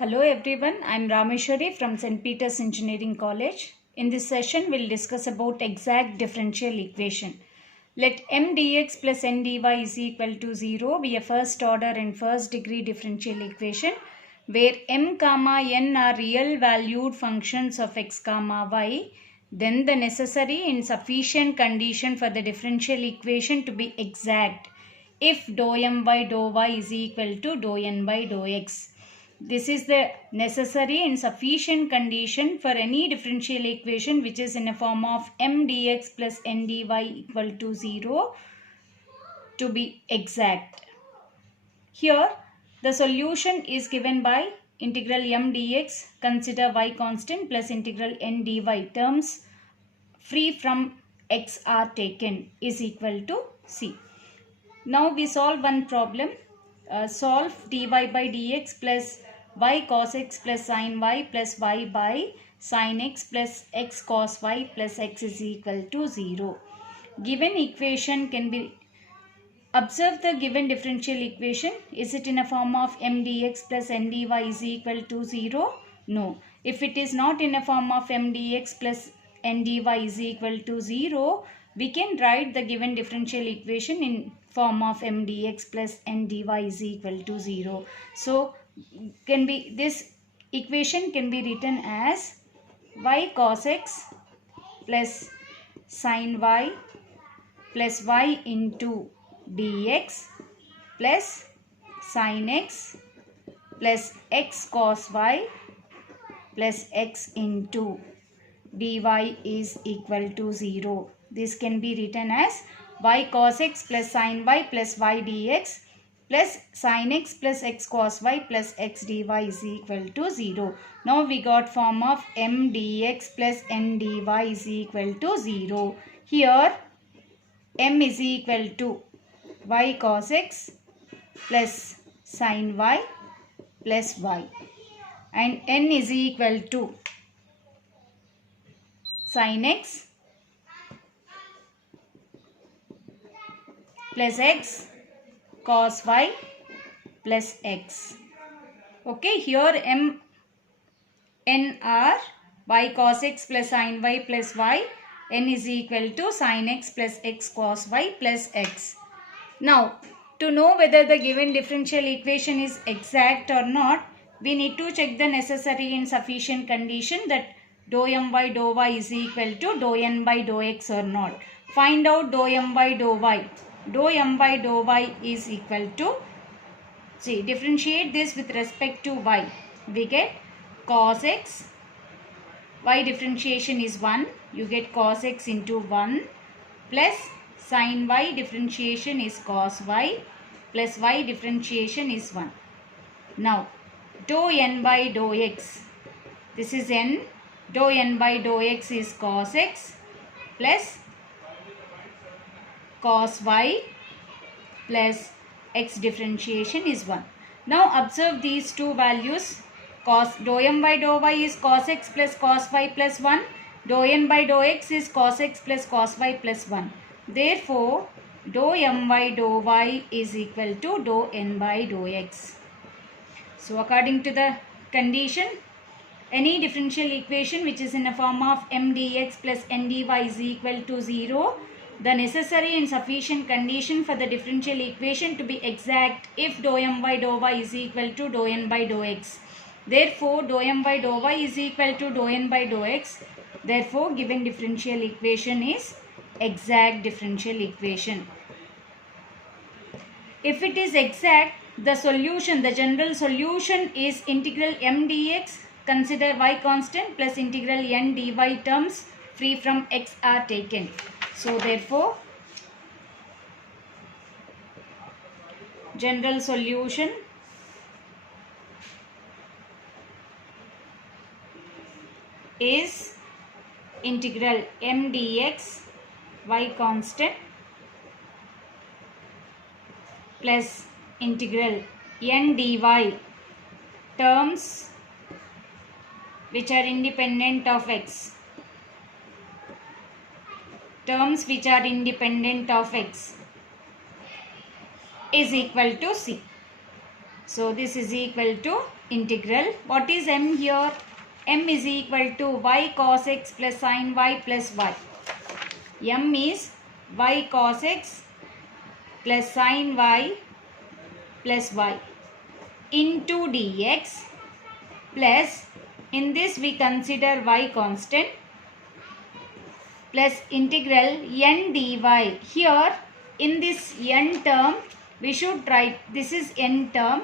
Hello everyone, I am Rameshwari from St. Peter's Engineering College. In this session, we will discuss about exact differential equation. Let m dx plus n dy is equal to 0 be a first order and first degree differential equation where m comma n are real valued functions of x comma y. Then the necessary and sufficient condition for the differential equation to be exact if dou m by dou y is equal to dou n by dou x. This is the necessary and sufficient condition for any differential equation which is in a form of m dx plus n dy equal to 0 to be exact. Here the solution is given by integral m dx, consider y constant, plus integral n dy, terms free from x are taken, is equal to c. Now we solve one problem. Solve dy by dx plus y cos x plus sin y plus y by sin x plus x cos y plus x is equal to 0. Given equation can be, observe the given differential equation. Is it in a form of m dx plus n dy is equal to 0? No. If it is not in a form of m dx plus n dy is equal to 0, we can write the given differential equation in form of m dx plus n dy is equal to 0. So this equation can be written as y cos x plus sin y plus y into dx plus sin x plus x cos y plus x into dy is equal to 0. This can be written as y cos x plus sin y plus y dx plus sin x plus x cos y plus x dy is equal to 0. Now we got form of m dx plus n dy is equal to 0. Here m is equal to y cos x plus sin y plus y and n is equal to sin x plus x cos y plus x. Okay, here m n are y cos x plus sin y plus y, n is equal to sin x plus x cos y plus x. Now, to know whether the given differential equation is exact or not, we need to check the necessary and sufficient condition that dou m by dou y is equal to dou n by dou x or not. Find out dou m by dou y. Dou m by dou y is equal to, see, differentiate this with respect to y. We get cos x, y differentiation is 1, you get cos x into 1 plus sin y differentiation is cos y plus y differentiation is 1. Now dou n by dou x, this is n, dou n by dou x is cos x plus cos y plus x differentiation is 1. Now observe these two values. Cos dou m by dou y is cos x plus cos y plus 1. Dou n by dou x is cos x plus cos y plus 1. Therefore, dou m by dou y is equal to dou n by dou x. So according to the condition, any differential equation which is in a form of m dx plus n dy is equal to 0, the necessary and sufficient condition for the differential equation to be exact if dou m by dou y is equal to dou n by dou x. Therefore, dou m by dou y is equal to dou n by dou x. Therefore, given differential equation is exact differential equation. If it is exact, the solution, the general solution is integral m dx, consider y constant, plus integral n dy terms free from x are taken. So therefore, general solution is integral m dx y constant plus integral n dy terms which are independent of x. Terms which are independent of x is equal to c. So this is equal to integral. What is m here? M is equal to y cos x plus sin y plus y. M is y cos x plus sin y plus y into dx plus, in this we consider y constant, plus integral n dy. Here in this n term we should write, this is n term.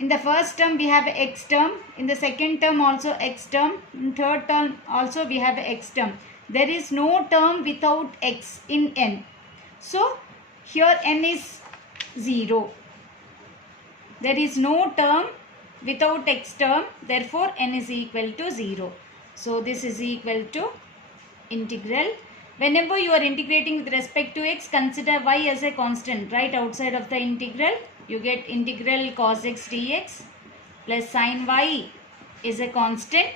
In the first term we have x term, in the second term also x term, in third term also we have x term. There is no term without x in n. So here n is 0. There is no term without x term, therefore n is equal to 0. So this is equal to integral. Whenever you are integrating with respect to x, consider y as a constant. Right outside of the integral, you get integral cos x dx plus sin y is a constant,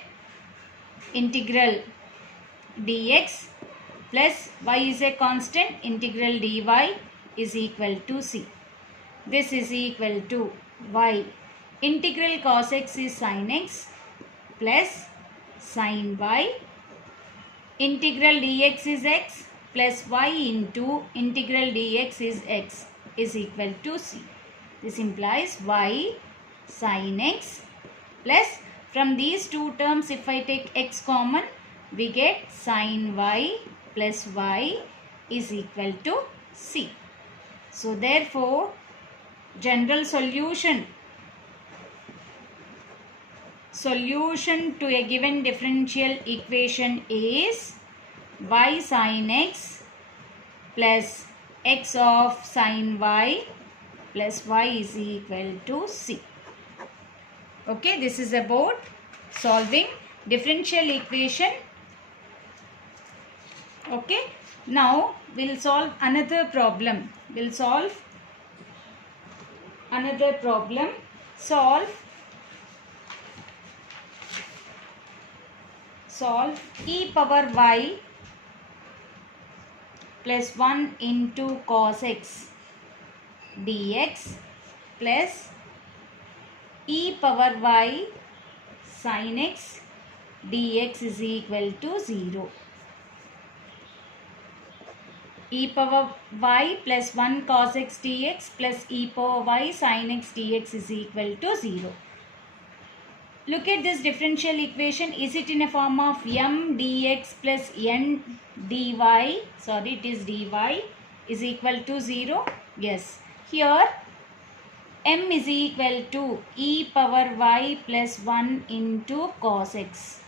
integral dx plus y is a constant, integral dy is equal to c. This is equal to y. Integral cos x is sin x plus sin y. Integral dx is x plus y into integral dx is x is equal to c. This implies y sin x plus, from these two terms if I take x common, we get sin y plus y is equal to c. So therefore general solution to a given differential equation is y sin x plus x of sin y plus y is equal to c. Okay, this is about solving differential equation. Okay, now we'll solve another problem. We'll solve another problem. Solve e power y plus 1 into cos x dx plus e power y sin x dx is equal to 0. E power y plus 1 cos x dx plus e power y sin x dx is equal to 0. Look at this differential equation. Is it in a form of m dx plus n dy? Sorry, it is dy is equal to 0. Yes. Here m is equal to e power y plus 1 into cos x.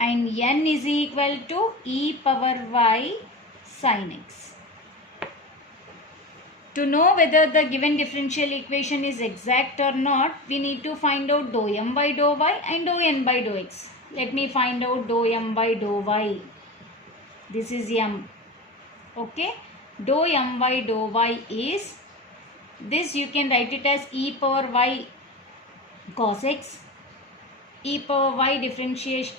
And n is equal to e power y sin x. To know whether the given differential equation is exact or not, we need to find out dou m by dou y and dou n by dou x. Let me find out dou m by dou y. This is m. Okay. Dou m by dou y is, this you can write it as e power y cos x, e power y differentiation,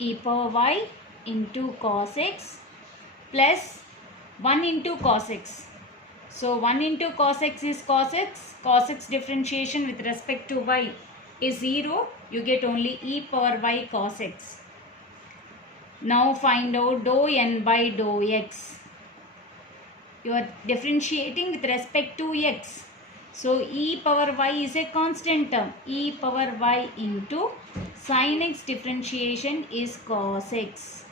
e power y into cos x plus 1 into cos x. So 1 into cos x is cos x. Cos x differentiation with respect to y is 0. You get only e power y cos x. Now find out dou n by dou x. You are differentiating with respect to x. So e power y is a constant term. E power y into sin x differentiation is cos x.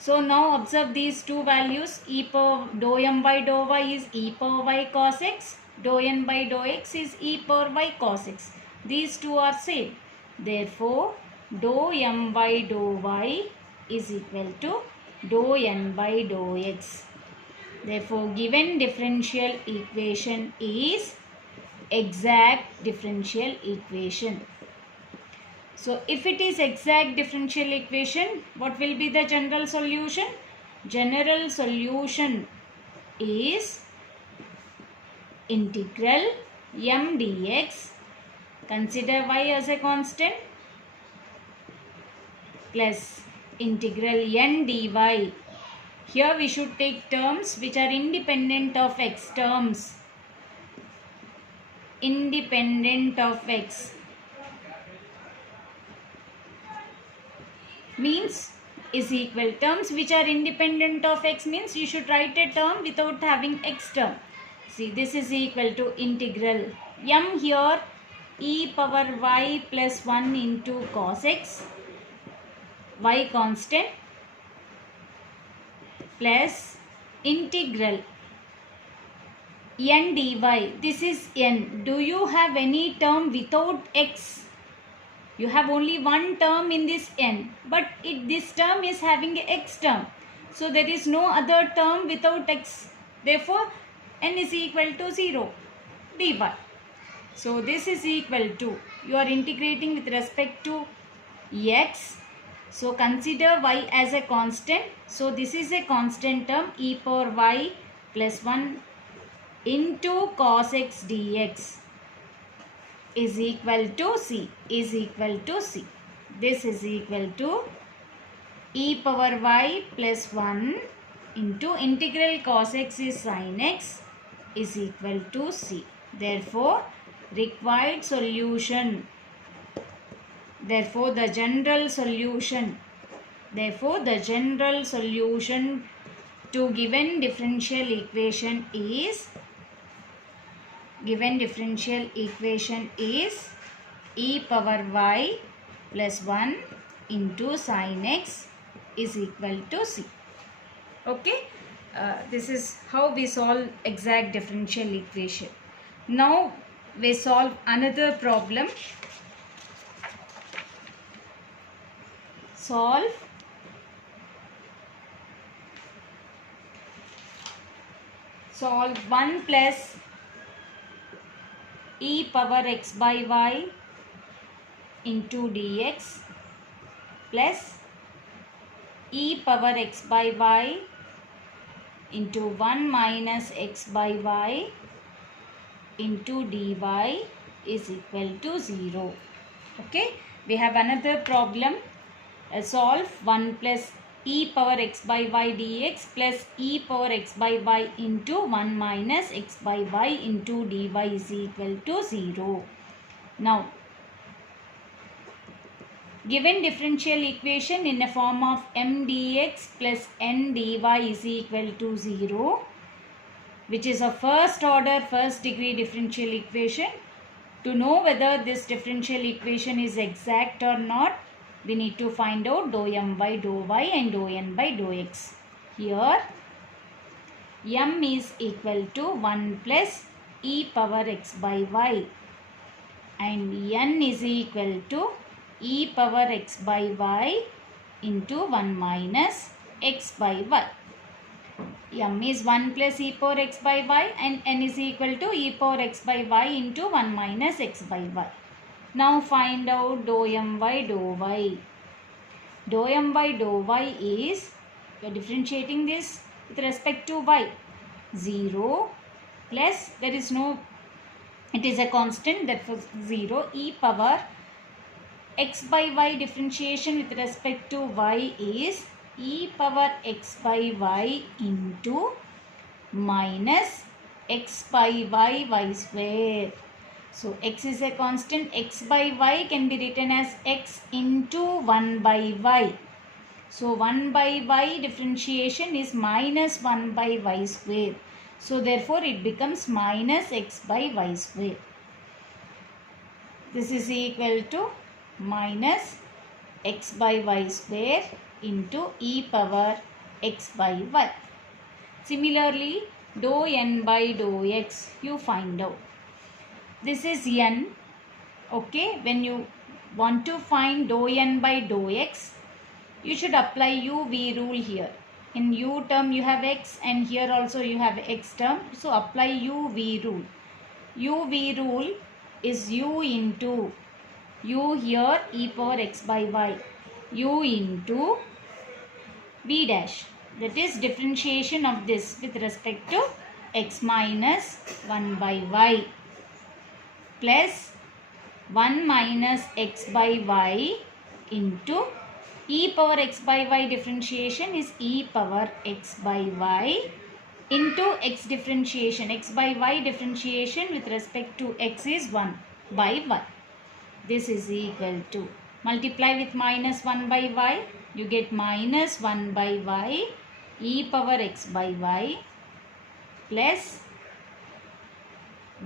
So now observe these two values. E power dou m by dou y is e power y cos x. Dou n by dou x is e power y cos x. These two are same. Therefore, dou m by dou y is equal to dou n by dou x. Therefore, given differential equation is exact differential equation. So, if it is exact differential equation, what will be the general solution? General solution is integral m dx, consider y as a constant, plus integral n dy. Here we should take terms which are independent of x terms. independent of x means is equal. Terms which are independent of x means you should write a term without having x term. See, this is equal to integral m here e power y plus 1 into cos x, y constant, plus integral n dy. This is n. Do you have any term without x? You have only one term in this n, but this term is having a x term. So there is no other term without x. Therefore, n is equal to 0 dy. So this is equal to, you are integrating with respect to x. So consider y as a constant. So this is a constant term, e power y plus 1 into cos x dx is equal to c, is equal to c. This is equal to e power y plus 1 into integral cos x is sin x is equal to c. Therefore, required solution, therefore the general solution to given differential equation is e power y plus 1 into sin x is equal to c. Okay, this is how we solve exact differential equation. Now we solve another problem. Solve solve 1 plus e power x by y into dx plus e power x by y into 1 minus x by y into dy is equal to 0. Okay, we have another problem. Solve 1 plus e power x by y dx plus e power x by y into 1 minus x by y into dy is equal to 0. Now, given differential equation in a form of m dx plus n dy is equal to 0, which is a first order, first degree differential equation. To know whether this differential equation is exact or not, we need to find out dou m by dou y and dou n by dou x. Here, m is equal to 1 plus e power x by y and n is equal to e power x by y into 1 minus x by y. M is 1 plus e power x by y and n is equal to e power x by y into 1 minus x by y. Now find out dou m by dou y. Dou m by dou y is, we are differentiating this with respect to y. 0 plus, there is no, it is a constant, therefore 0, e power x by y differentiation with respect to y is e power x by y into minus x by y square. So, x is a constant, x by y can be written as x into 1 by y. So, 1 by y differentiation is minus 1 by y square. So, therefore, it becomes minus x by y square. This is equal to minus x by y square into e power x by y. Similarly, dou n by dou x you find out. This is n. Okay, when you want to find dou n by dou x, you should apply u-v rule here. In u term you have x and here also you have x term. So apply u-v rule. U-v rule is u into, u here e power x by y, u into v dash. That is differentiation of this with respect to x minus 1 by y plus 1 minus x by y into e power x by y differentiation is e power x by y into x differentiation, x by y differentiation with respect to x is 1 by y. This is equal to, multiply with minus 1 by y, you get minus 1 by y e power x by y plus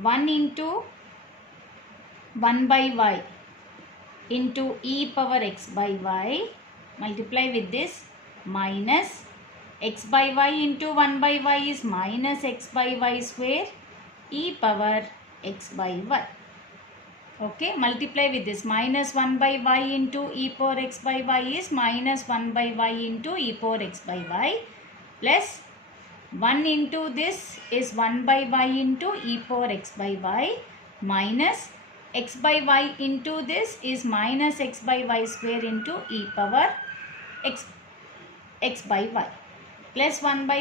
1 into 1 by y into e power x by y, multiply with this minus x by y into 1 by y is minus x by y square e power x by y. Okay, multiply with this minus 1 by y into e power x by y is minus 1 by y into e power x by y plus 1 into this is 1 by y into e power x by y minus x by y into this is minus x by y square into e power x by y plus 1 by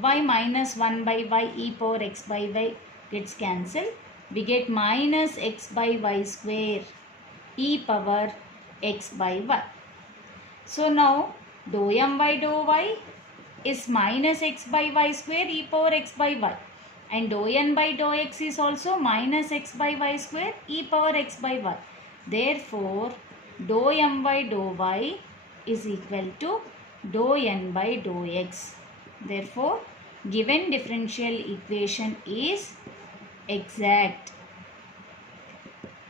y minus 1 by y e power x by y gets cancelled. We get minus x by y square e power x by y. So now dou m by dou y is minus x by y square e power x by y, and dou n by dou x is also minus x by y square e power x by y. Therefore, dou m by dou y is equal to dou n by dou x. Therefore, given differential equation is exact.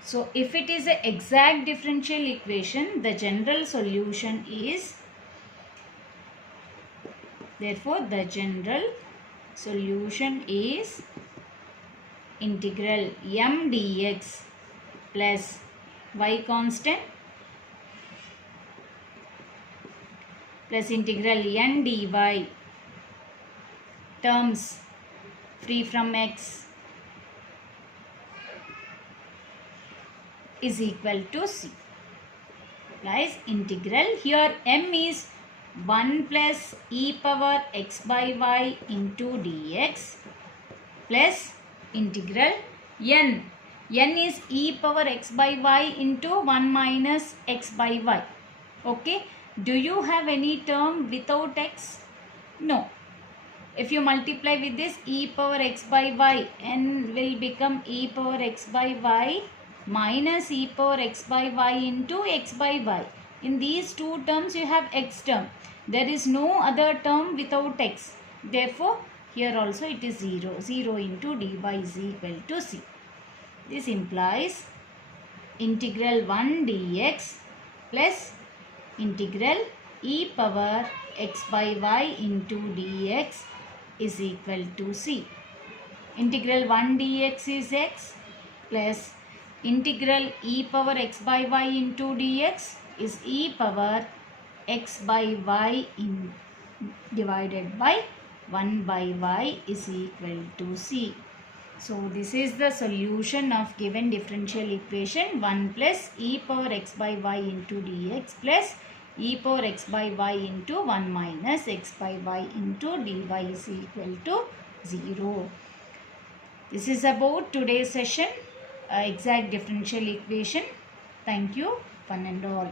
So, if it is an exact differential equation, the general solution is, therefore, the general solution is integral m dx plus y constant plus integral n dy terms free from x is equal to c. Guys, integral here m is 1 plus e power x by y into dx plus integral n. n is e power x by y into 1 minus x by y. Okay. Do you have any term without x? No. If you multiply with this e power x by y, n will become e power x by y minus e power x by y into x by y. In these two terms you have x term. There is no other term without x. Therefore, here also it is 0. 0 into dy is equal to c. This implies integral 1 dx plus integral e power x by y into dx is equal to c. Integral 1 dx is x plus integral e power x by y into dx is e power x by y divided by 1 by y is equal to c. So this is the solution of given differential equation 1 plus e power x by y into dx plus e power x by y into 1 minus x by y into dy is equal to 0. This is about today's session, exact differential equation. Thank you, fun and all.